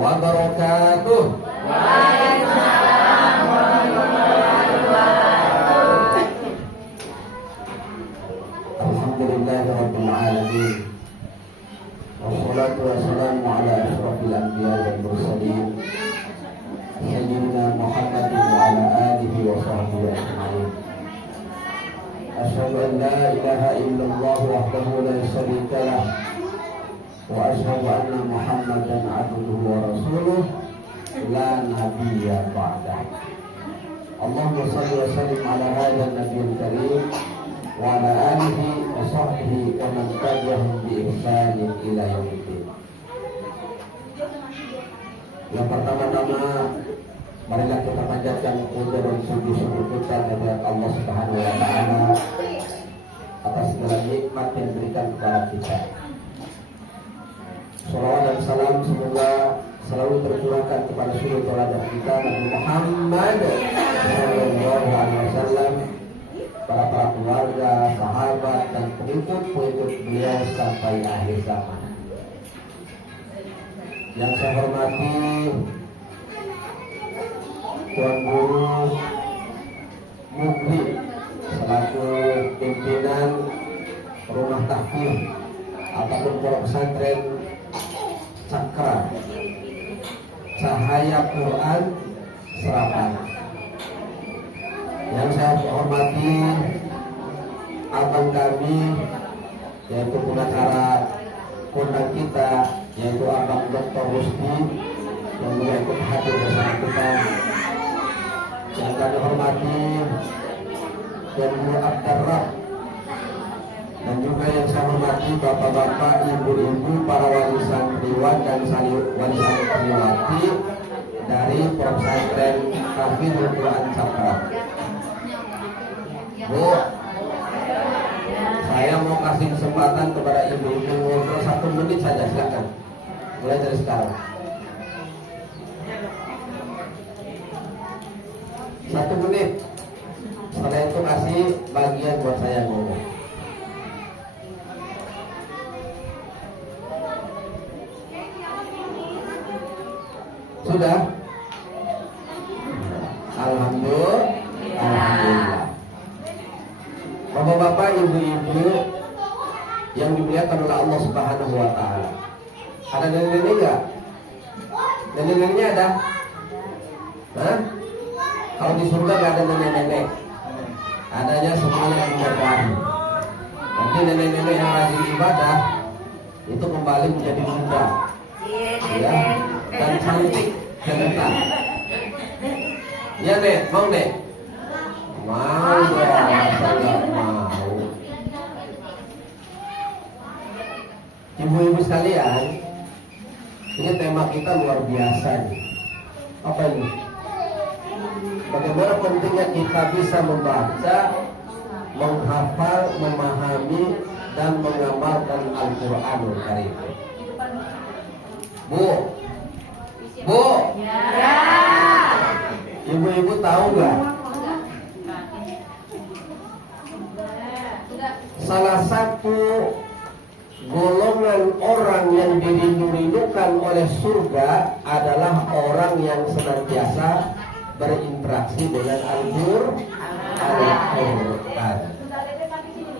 wabarakatuh. Waalaikumsalam warahmatullahi wabarakatuh. Alhamdulillahirabbil alamin. Wassalatu wassalamu ala asyrafil anbiya wal mursalin. Sayyidina Muhammadin wa ala alihi wa sahbihi ajma'in. Asyhadu an la ilaha illallah wahdahu la syarika lah. Wa asyhadu anna Muhammadan abduhu wa rasuluh la nabiyya ba'dah. Allahumma shalli wa sallim ala hadzal nabiyil karim wa ala alihi wa sahbihi wa man tabi'ahum bi ihsanin ila yaumiddin. Yang pertama-tama, marilah kita panjatkan puja dan sujud kita kepada Allah Subhanahu wa taala atas segala nikmat yang diberikan kepada kita. Salawat dan salam semoga selalu tercurahkan kepada suri tauladan kita Nabi Muhammad sallallahu alaihi wasallam, para keluarga, sahabat dan pengikut beliau sampai akhir zaman. Yang saya hormati Tuan Guru Mukri selaku pimpinan Rumah Tahfidz ataupun Pondok Pesantren Cakra Cahaya Quran Serapan. Yang saya hormati abang kami, yaitu pengacara kondang kita, yaitu Abang Dr. Rusdi yang ikut hadir bersama kita. Yang kami hormati Tuan Guru Abdarrah, dan juga yang saya hormati bapak-bapak, ibu-ibu, para wali santriwan dan wali santriwati dari Pesantren Tahfidzul Quran Cakra. Bu, saya mau kasih kesempatan kepada ibu-ibu ngobrol 1 menit saja, silakan. Mulai dari sekarang. 1 menit. Setelah itu kasih bagian buat saya ngomong. Sudah? Alhamdulillah. Bapak-bapak, ibu-ibu yang dimuliakan oleh Allah Subhanahu wa taala. Ada nenek-nenek enggak? Nenek-neneknya ada? Hah? Kalau di surga enggak ada nenek-nenek. Adanya semuanya yang bidadari. Nanti nenek-nenek yang rajin ibadah itu kembali menjadi muda. Ya, dan cantik cerita. Ya Nek, mau Nek? Mau ya, masa nggak mau. Ibu-ibu sekalian, ini tema kita luar biasa nih. Apa ini? Bagaimana pentingnya kita bisa membaca, menghafal, memahami, dan mengamalkan Al-Quranul Karim. Bu, Ya. Ibu-ibu tahu nggak? Salah satu golongan orang yang dirindu-rindukan oleh surga adalah orang yang senantiasa berinteraksi dengan Al-Quran.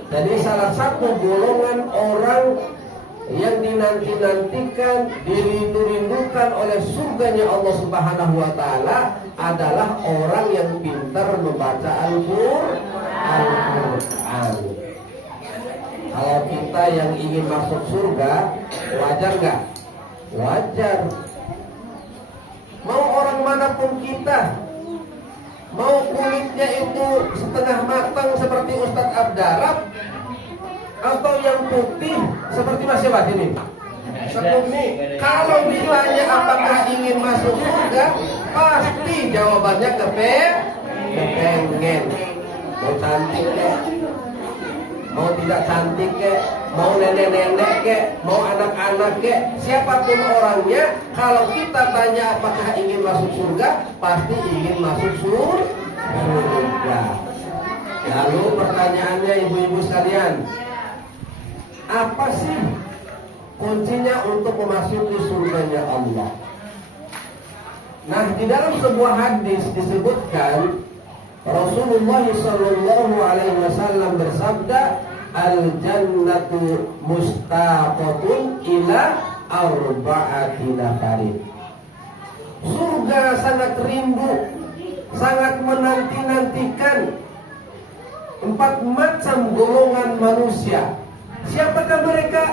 Jadi salah satu golongan orang yang dinanti-nantikan, dirindu-rindukan oleh surganya Allah Subhanahu wa taala adalah orang yang pintar membaca Al-Quran. Kalau kita yang ingin masuk surga, wajar nggak? Wajar. Mau orang manapun kita, mau kulitnya itu setengah matang seperti Ustadz Abdarab, atau yang putih seperti Mas Hebat ini, sekuni, kalau ditanya apakah ingin masuk surga, pasti jawabannya kepengen. Mau cantik ke, mau tidak cantik ke, mau nenek-nenek ke, mau anak-anak ke, siapapun orangnya, kalau kita tanya apakah ingin masuk surga, pasti ingin masuk surga. Lalu pertanyaannya ibu-ibu sekalian, apa sih kuncinya untuk memasuki surganya Allah? Nah, di dalam sebuah hadis disebutkan Rasulullah Shallallahu Alaihi Wasallam bersabda, al jannatu mustaqatun ila arba'ati nafarin. Surga sangat rindu, sangat menanti-nantikan 4 macam golongan manusia. Siapakah mereka?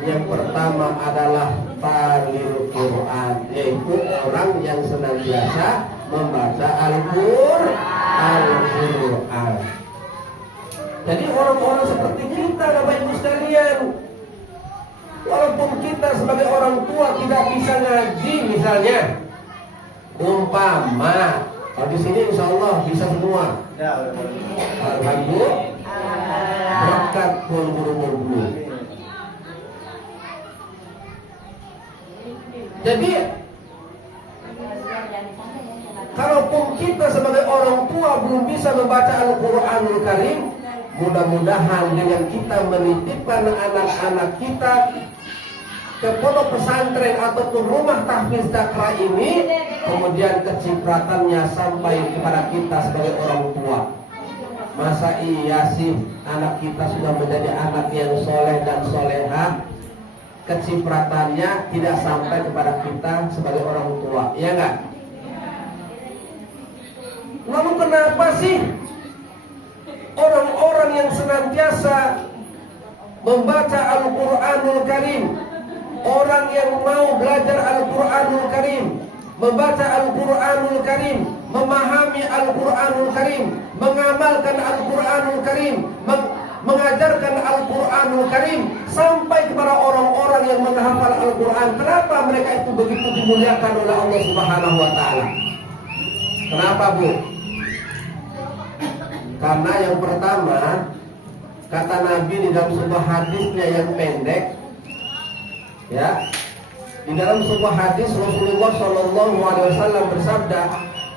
Yang pertama adalah talil Quran, yaitu orang yang senantiasa membaca Al-Quran. Jadi orang-orang seperti kita, Bapak Ibu sekalian, walaupun kita sebagai orang tua tidak bisa ngaji misalnya, umpama kalau di sini insya Allah bisa semua. Alhamdulillah, berkat guru-guru. Jadi kalaupun kita sebagai orang tua belum bisa membaca Al-Quranul Karim, mudah-mudahan dengan kita menitipkan anak-anak kita ke pondok pesantren ataupun rumah tahfiz dakra ini, kemudian kecipratannya sampai kepada kita sebagai orang tua. Masa iya sih anak kita sudah menjadi anak yang soleh dan solehah, kecipratannya tidak sampai kepada kita sebagai orang tua, ya enggak? Lalu kenapa sih orang-orang yang senantiasa membaca Al-Quranul Karim, orang yang mau belajar Al-Quranul Karim, membaca Al-Quranul Karim, memahami Al-Quranul Karim, mengamalkan Al-Quranul Karim, mengajarkan Al-Quranul Karim sampai kepada orang-orang yang menghafal Al-Quran, kenapa mereka itu begitu dimuliakan oleh Allah Subhanahu wa Ta'ala? Kenapa, Bu? Karena yang pertama, kata Nabi di dalam sebuah hadisnya yang pendek, ya, di dalam sebuah hadis Rasulullah Shallallahu Alaihi Wasallam bersabda,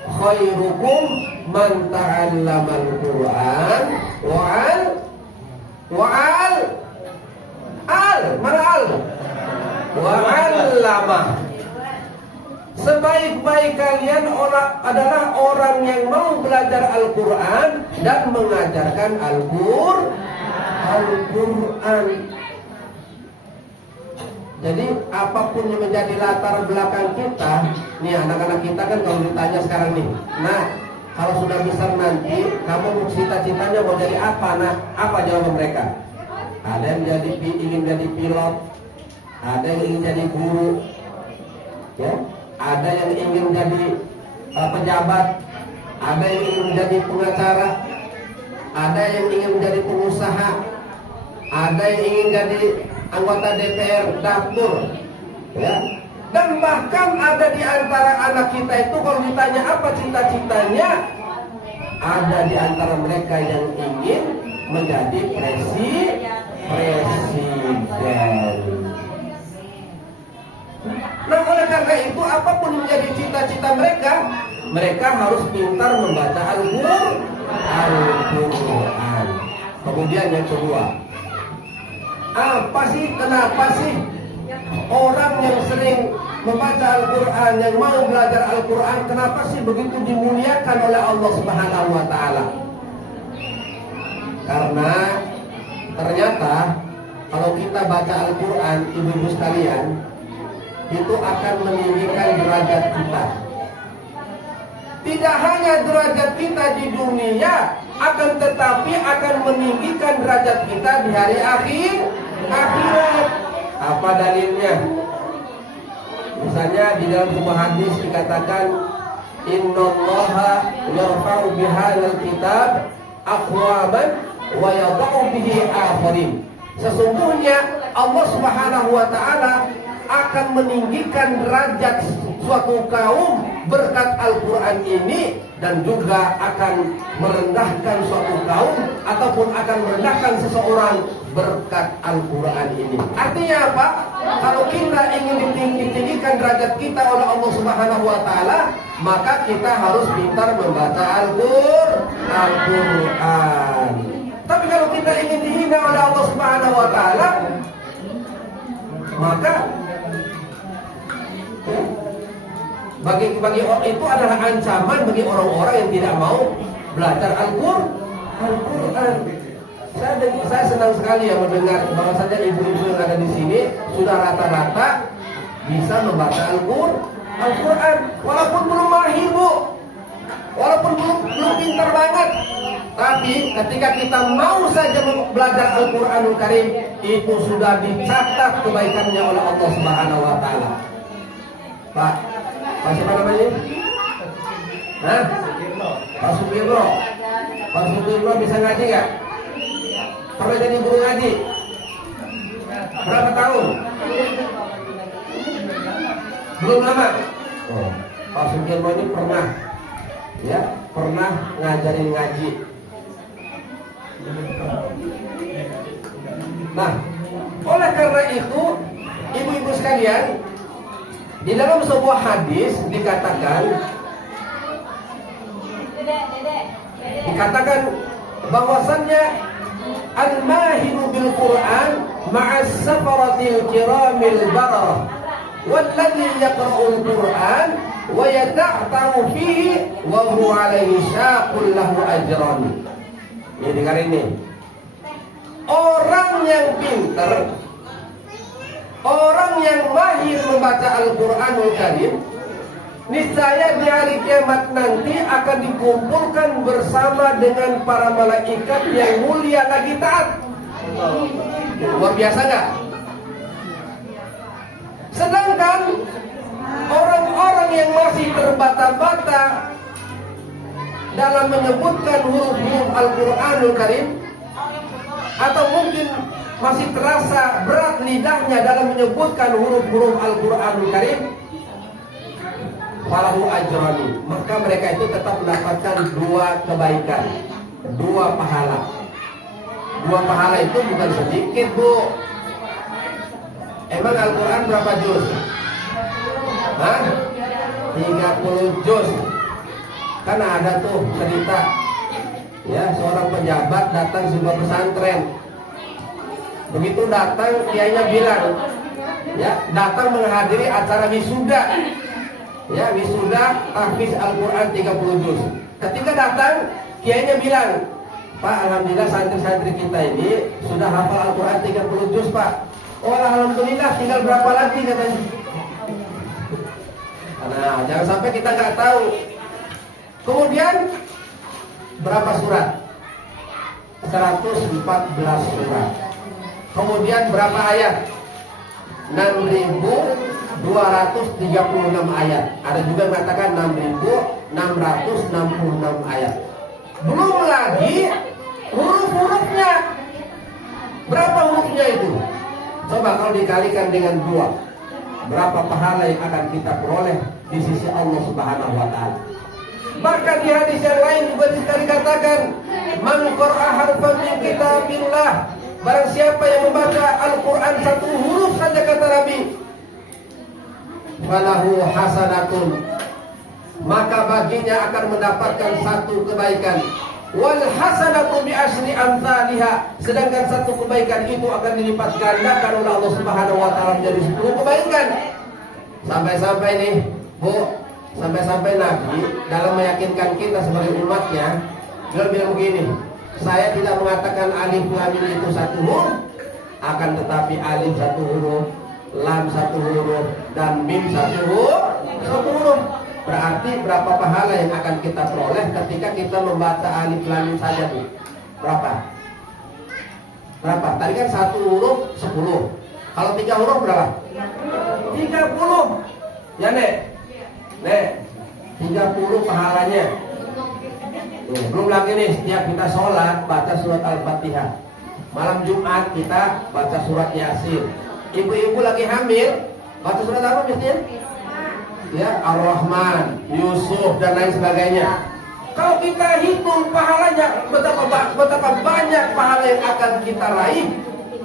khairukum man ta'allamal Quran wa'allama. Sebaik-baik kalian adalah orang yang mau belajar Al-Quran dan mengajarkan Al-Quran. Jadi apapun yang menjadi latar belakang kita, nih anak-anak kita kan kalau ditanya sekarang nih, nah kalau sudah besar nanti kamu cita-citanya mau jadi apa? Nah, apa jawaban mereka? Ada yang ingin jadi pilot, ada yang ingin jadi guru, ya, ada yang ingin jadi pejabat, ada yang ingin menjadi pengacara, ada yang ingin menjadi pengusaha, ada yang ingin jadi anggota DPR dapur, ya. Dan bahkan ada di antara anak kita itu kalau ditanya apa cita-citanya, ada di antara mereka yang ingin menjadi presiden. Nah, oleh karena itu apapun menjadi cita-cita mereka, mereka harus pintar membaca Al-Quran. Kemudian yang kedua, kenapa sih orang yang sering membaca Al-Quran, yang mau belajar Al-Quran, kenapa sih begitu dimuliakan oleh Allah Subhanahu wa Ta'ala? Karena ternyata kalau kita baca Al-Quran, ibu-ibu sekalian, itu akan meninggikan derajat kita. Tidak hanya derajat kita di dunia, akan tetapi akan meninggikan derajat kita di hari akhirat. Apa dalilnya? Misalnya di dalam sebuah hadis dikatakan, innallaha yarfa'u bihadzal kitab aqwaman wa yadh'u bihi akharin. Sesungguhnya Allah Subhanahu wa Ta'ala akan meninggikan derajat suatu kaum berkat Al-Quran ini, dan juga akan merendahkan suatu kaum ataupun akan merendahkan seseorang berkat Al-Quran ini. Artinya apa? Kalau kita ingin ditinggikan derajat kita oleh Allah Subhanahu wa Ta'ala, maka kita harus pintar membaca Al-Quran. Tapi kalau kita ingin dihina oleh Allah Subhanahu wa Ta'ala, maka bagi orang itu adalah ancaman bagi orang-orang yang tidak mau belajar Al-Quran. Saya senang sekali ya mendengar bahwasanya ibu-ibu yang ada di sini sudah rata-rata bisa membaca Al-Quran, walaupun belum mahir bu, walaupun belum pintar banget, tapi ketika kita mau saja belajar Al-Quranul Karim, itu sudah dicatat kebaikannya oleh Allah Subhanahu Wa Taala. Pak siapa namanya? Hah? Pak Sukirno. Pak Sukirno bisa ngaji nggak? Pernah jadi guru ngaji? Berapa tahun? Belum lama. Oh, Pak Sukirno ini pernah ngajarin ngaji. Nah, oleh karena itu, ibu-ibu sekalian, di dalam sebuah hadis dikatakan bahwasannya al-mahiru bil Quran ma'as safaratil kiramil bararah walladzi yaqra'ul Quran wa yata'tamu fihi wa huwa alaihi syaqul lahu ajran. Ini dengar ini. Orang yang pintar, orang yang mahir membaca Al-Quranul Karim, niscaya di hari kiamat nanti akan dikumpulkan bersama dengan para malaikat yang mulia lagi taat. Luar biasa nggak? Sedangkan orang-orang yang masih terbata-bata dalam menyebutkan huruf-huruf Al-Quranul Karim, atau mungkin masih terasa berat lidahnya dalam menyebutkan huruf-huruf Al-Quranul Karim, falahu ajrani, maka mereka itu tetap mendapatkan dua kebaikan, dua pahala. Dua pahala itu bukan sedikit bu. Emang Al-Quran berapa juz? Hah? 30 juz. Kan ada tuh cerita, ya, seorang pejabat datang sebuah pesantren. Begitu datang, kiainya bilang, ya, datang menghadiri acara wisuda. Ya, wisuda tahfiz Al-Quran 30 juz. Ketika datang, kiainya bilang, Pak, alhamdulillah santri-santri kita ini sudah hafal Al-Quran 30 juz, Pak. Oh, alhamdulillah, tinggal berapa lagi katanya. Nah, jangan sampai kita nggak tahu. Kemudian berapa surat? 114 surat. Kemudian berapa ayat? 6.236 ayat. Ada juga yang mengatakan 6.666 ayat. Belum lagi huruf-hurufnya. Berapa hurufnya itu? Coba kalau dikalikan dengan 2, berapa pahala yang akan kita peroleh di sisi Allah Subhanahu wa taala. Maka di hadis yang lain juga dikatakan, man qara'a harfan min kitabillah, barang siapa yang membaca Al-Quran satu huruf saja, kata Nabi, falahu hasanatun, maka baginya akan mendapatkan satu kebaikan. Wal hasanatu bi asyri amsalha, sedangkan satu kebaikan itu akan dilipat gandakan oleh Allah Subhanahu wa taala menjadi 10 kebaikan. Sampai-sampai nih, Bu, sampai-sampai Nabi dalam meyakinkan kita sebagai umatnya, beliau bilang begini, saya tidak mengatakan alif lam mim itu satu huruf, akan tetapi alif satu huruf, lam satu huruf, dan mim satu huruf. Berarti berapa pahala yang akan kita peroleh ketika kita membaca alif lam mim saja, Bu? Berapa? Tadi kan satu huruf 10. Kalau 3 huruf berapa? 30. Ya, Nek? 30 pahalanya. Belum lagi nih, setiap kita sholat baca surat Al-Fatihah. Malam Jumat kita baca surat Yasin. Ibu-ibu lagi hamil baca surat apa biasanya? Ya, Ar-Rahman, Yusuf, dan lain sebagainya. Kalau kita hitung pahalanya, betapa banyak pahala yang akan kita raih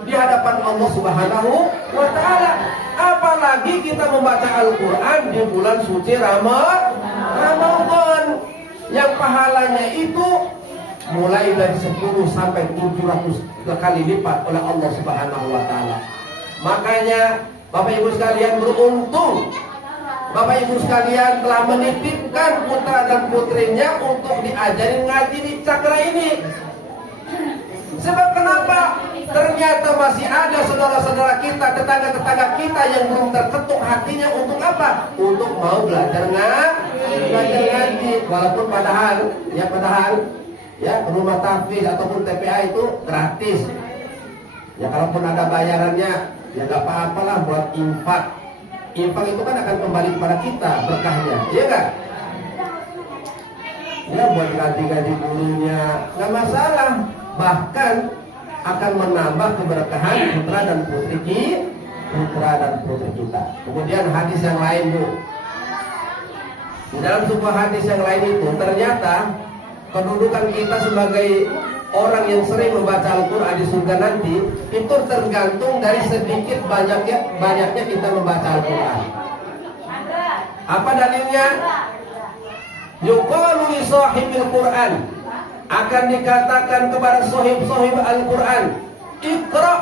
di hadapan Allah Subhanahu wa taala. Apalagi kita membaca Al-Quran di bulan suci Ramadan, yang pahalanya itu mulai dari 10 sampai 700 kali lipat oleh Allah Subhanahu wa taala. Makanya Bapak Ibu sekalian beruntung Bapak Ibu sekalian telah menitipkan putra dan putrinya untuk diajarin ngaji di cakra ini. Sebab kenapa? Ternyata masih ada saudara-saudara kita, tetangga-tetangga kita yang belum terketuk hatinya untuk apa? Untuk mau belajar ngaji. Walaupun padahal ya rumah tahfiz ataupun TPA itu gratis. Ya kalaupun ada bayarannya, ya nggak apa-apalah buat infak. Infak itu kan akan kembali kepada kita berkahnya, iya nggak? Ya buat gaji gurunya nggak masalah. Bahkan akan menambah keberkahan putra dan putri kita. Kemudian hadis yang lain, Bu. Di dalam sebuah hadis yang lain itu ternyata kedudukan kita sebagai orang yang sering membaca Al-Quran di surga nanti itu tergantung dari sedikit banyaknya kita membaca Al-Quran. Apa dalilnya? Yuqalu li sahibil Quran, akan dikatakan kepada sahib Al-Quran, Iqra,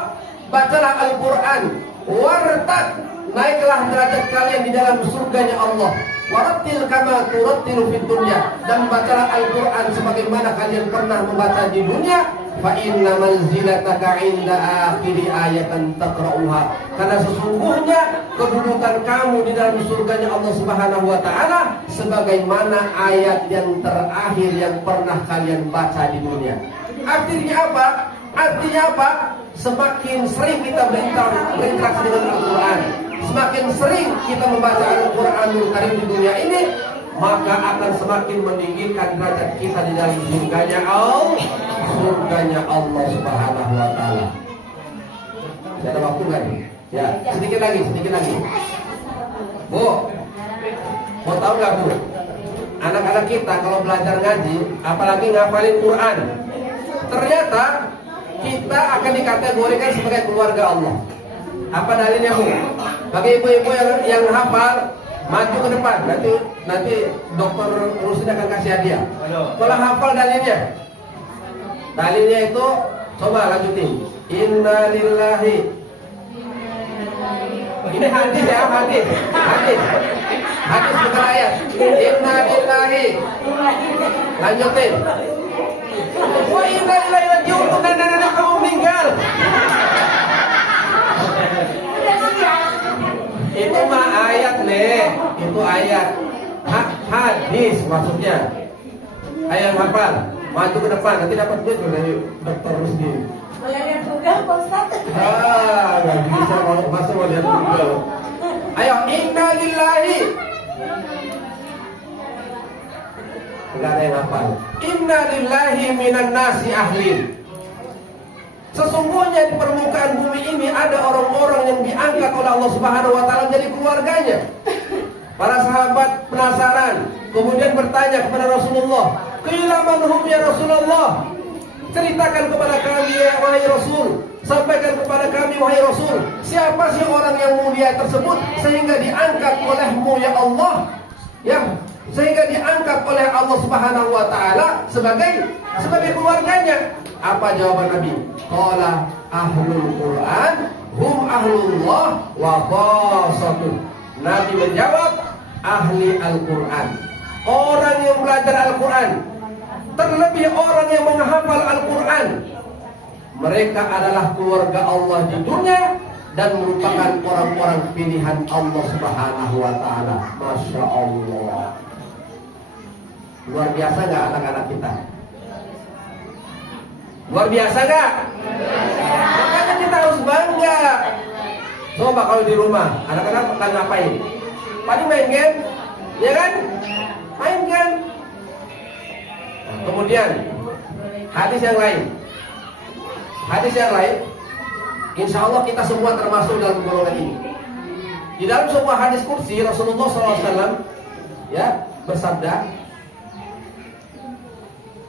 bacalah Al-Quran, wartaq, naiklah derajat kalian di dalam surganya Allah. Warattil kama turattilu fid dunya, dan bacalah Al-Quran sebagaimana kalian pernah membaca di dunia. Fa inna manzilataka inda akhiri ayatan taqra'uha, karena sesungguhnya kedudukan kamu di dalam surganya Allah Subhanahu wa taala sebagaimana ayat yang terakhir yang pernah kalian baca di dunia. Artinya apa? Semakin sering kita berinteraksi dengan Al-Quran, semakin sering kita membaca Al-Quranul Karim di dunia ini, maka akan semakin meninggikan derajat kita di dalam surganya Allah Subhanahu wa taala. Ada waktu kan? Ya, sedikit lagi. Bu, mau tahu nggak, Bu? Anak-anak kita kalau belajar ngaji, apalagi ngafalin Quran, ternyata kita akan dikategorikan sebagai keluarga Allah. Apa dalilnya, Bu? Bagi ibu-ibu yang hafal, maju ke depan. Nanti Dokter Rusdi akan kasih hadiah. Kalau hafal dalilnya itu coba lanjutin. Inna lillahi. Ini hadis ya, hadis bukan ayat. Inna lillahi. Lanjutin. Wa inna ilaihi raji'un. Nenek kamu meninggal. Itu mah ayat, itu ayat. Hadis maksudnya. Ayo hafal, maju ke depan, nanti dapat duit dari Dokter Rusdi. Boleh lihat Google, Pak Ustaz? Nggak bisa masuk mau lihat Google. Ayo, inna lillahi. Enggak ada yang hafal. Inna lillahi minan nasi ahlin. Sesungguhnya di permukaan bumi ini ada orang-orang yang diangkat oleh Allah Subhanahu wa taala jadi keluarganya. Para sahabat penasaran, kemudian bertanya kepada Rasulullah, "Qila man hum ya Rasulullah?" Ceritakan kepada kami ya wahai Rasul, sampaikan kepada kami wahai Rasul, siapa sih orang yang mulia tersebut sehingga diangkat olehmu ya Allah? Ya, sehingga diangkat oleh Allah Subhanahu wa taala sebagai keluarganya. Apa jawaban Nabi? Qala ahlul Quran hum ahlullah wa khassatuh. Nabi menjawab, ahli Al-Quran, orang yang belajar Al-Quran, terlebih orang yang menghafal Al-Quran, mereka adalah keluarga Allah di dunia dan merupakan orang-orang pilihan Allah Subhanahu wa taala. Masya Allah. Luar biasa gak anak-anak kita? Luar biasa gak? Makanya kita harus bangga. Coba kalau di rumah, anak-anak akan ngapain? Paling main game, ya kan? Main game. Nah, kemudian hadis yang lain, insya Allah kita semua termasuk dalam golongan ini. Di dalam sebuah hadis kursi Rasulullah SAW ya bersabda,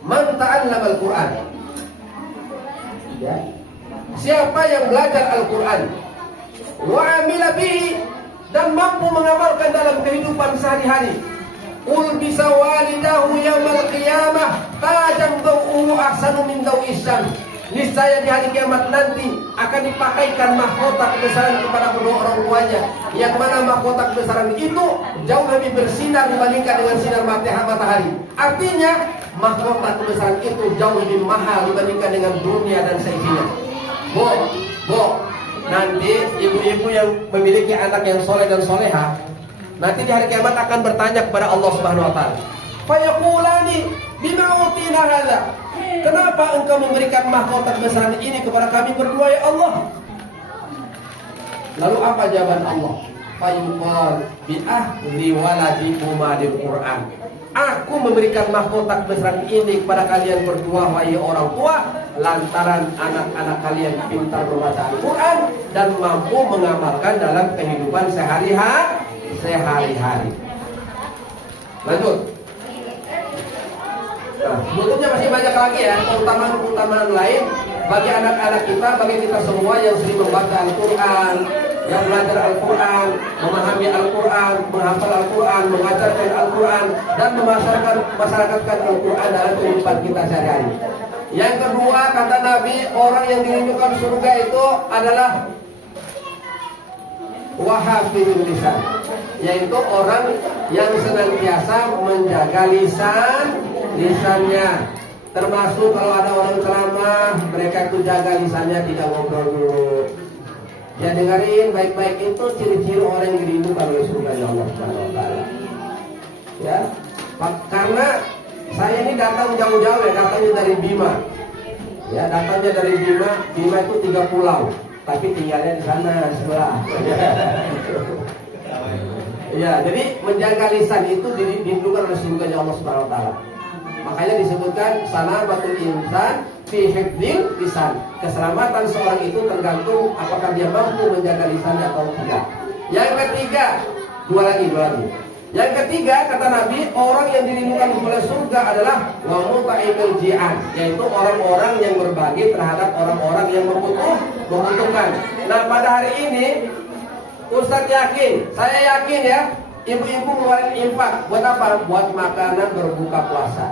"Man ta'allama al-Quran." Ya. Siapa yang belajar Al-Quran, wa amila bihi, dan mampu mengamalkan dalam kehidupan sehari-hari, ulbisa walidahu yaumal qiyamah tajam dawuhu ahsanu min dawis syams. niscaya di hari kiamat nanti akan dipakaikan mahkota kebesaran kepada kedua orang tuanya, yang mana mahkota kebesaran itu jauh lebih bersinar dibandingkan dengan sinar matahari. Artinya mahkota kebesaran itu jauh lebih mahal dibandingkan dengan dunia dan seisinya. Bu, nanti ibu-ibu yang memiliki anak yang soleh dan soleha, nanti di hari kiamat akan bertanya kepada Allah Subhanahu Wa Taala, fayaqulani bima utina hadza, kenapa engkau memberikan mahkota kebesaran ini kepada kami berdua ya Allah? Lalu apa jawaban Allah? Fayuqal bi ahli waladikuma bil Quran, aku memberikan mahkota kebesaran ini kepada kalian berdua wahai orang tua, lantaran anak-anak kalian pintar membaca Al-Quran dan mampu mengamalkan dalam kehidupan sehari-hari. Lanjut. Nah, bentuknya masih banyak lagi ya, keutamaan lain bagi anak-anak kita, bagi kita semua yang sering membaca Al-Quran, yang belajar Al-Quran, memahami Al-Quran, menghafal Al-Quran, mengajarkan Al-Quran, dan memasyarakatkan Al-Quran dalam kehidupan kita sehari-hari. Yang kedua, kata Nabi, orang yang dirindukan surga itu adalah wahafidul lisan, yaitu orang yang senantiasa menjaga lisannya. Termasuk kalau ada orang ceramah, mereka itu jaga lisannya, tidak ngobrol dulu. Ya, dengerin baik-baik, itu ciri-ciri orang yang dirindukan oleh surga Allah Subhanahu Wa Taala. Ya, karena saya ini datang jauh-jauh ya, datangnya dari Bima. Ya, datangnya dari Bima. Bima itu 3 pulau, tapi tinggalnya di sana sebelah. Ya, jadi menjaga lisan itu dirindukan oleh surga Allah Subhanahu Wa Taala. Makanya disebutkan salamatul insan fi hifdzil lisan. Keselamatan seorang itu tergantung apakah dia mampu menjaga lisannya atau tidak. Yang ketiga, dua lagi. Yang ketiga, kata Nabi, orang yang dirindukan oleh surga adalah wa muta'imul ji'an, yaitu orang-orang yang berbagi terhadap orang-orang yang membutuhkan. Nah, pada hari ini Ustadz yakin, saya yakin ya, ibu-ibu ngeluarin infak buat apa? Buat makanan berbuka puasa.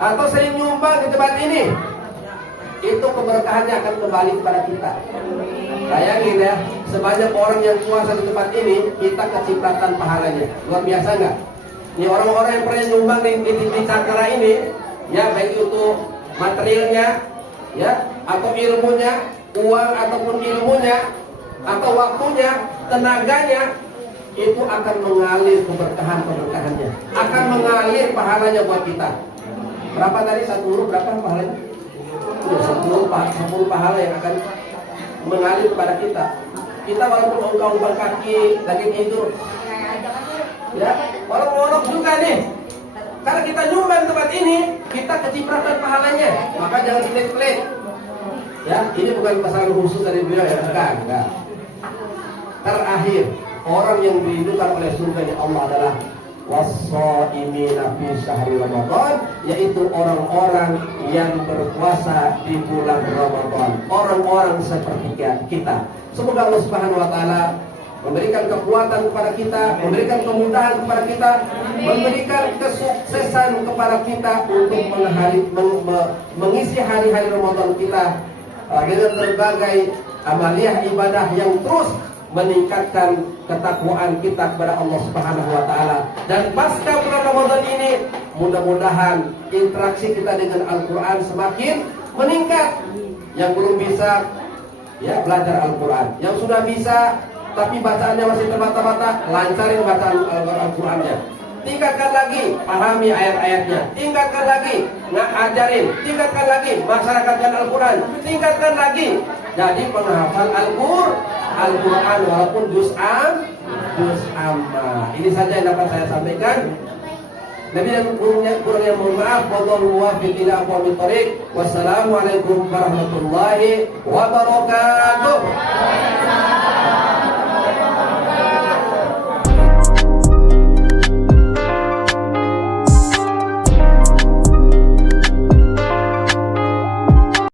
Atau sering nyumbang di tempat ini, itu keberkahannya akan kembali kepada kita. Bayangin ya, sebanyak orang yang puasa di tempat ini, kita kecipratan pahalanya. Luar biasa nggak? Ini orang-orang yang pernah nyumbang di acara ini, ya baik itu materialnya, ya atau ilmunya, uang ataupun ilmunya, atau waktunya, tenaganya, itu akan mengalir keberkahannya, akan mengalir pahalanya buat kita. Berapa tadi? 1 huruf berapa pahalanya? 10 pahala yang akan mengalir kepada kita. Kita walaupun ongkang-ongkang kaki lagi tidur, ya, orang-orang juga nih. Karena kita nyumbang tempat ini, kita kecipratan pahalanya. Maka jangan pelit-pelit. Ya, ini bukan pasangan khusus dari beliau ya, enggak. Terakhir, orang yang dirindukan oleh surga Allah adalah was-shaimina fi syahri Ramadan, yaitu orang-orang yang berpuasa di bulan Ramadan. Orang-orang seperti kita. Semoga Allah Subhanahu Wa Taala memberikan kekuatan kepada kita, memberikan kemudahan kepada kita, memberikan kesuksesan kepada kita untuk mengisi hari-hari Ramadan kita dengan berbagai amaliyah ibadah yang terus meningkatkan ketakwaan kita kepada Allah Subhanahu Wa Taala. Dan pasca bulan Ramadan ini, mudah-mudahan interaksi kita dengan Al-Quran semakin meningkat. Yang belum bisa, ya belajar Al-Quran. Yang sudah bisa, tapi bacaannya masih terbata-bata, lancarin bacaan Al-Qurannya. Tingkatkan lagi, pahami ayat-ayatnya. Tingkatkan lagi, ngajarin. Tingkatkan lagi, masyarakatkan Al-Quran. Tingkatkan lagi, jadi penghafal Al-Quran walaupun juz amma. Ini saja yang dapat saya sampaikan. Nabi dan kurangnya mohon maaf. Wallahu muwaffiq ila aqwamit thoriq. Wassalamualaikum warahmatullahi wabarakatuh.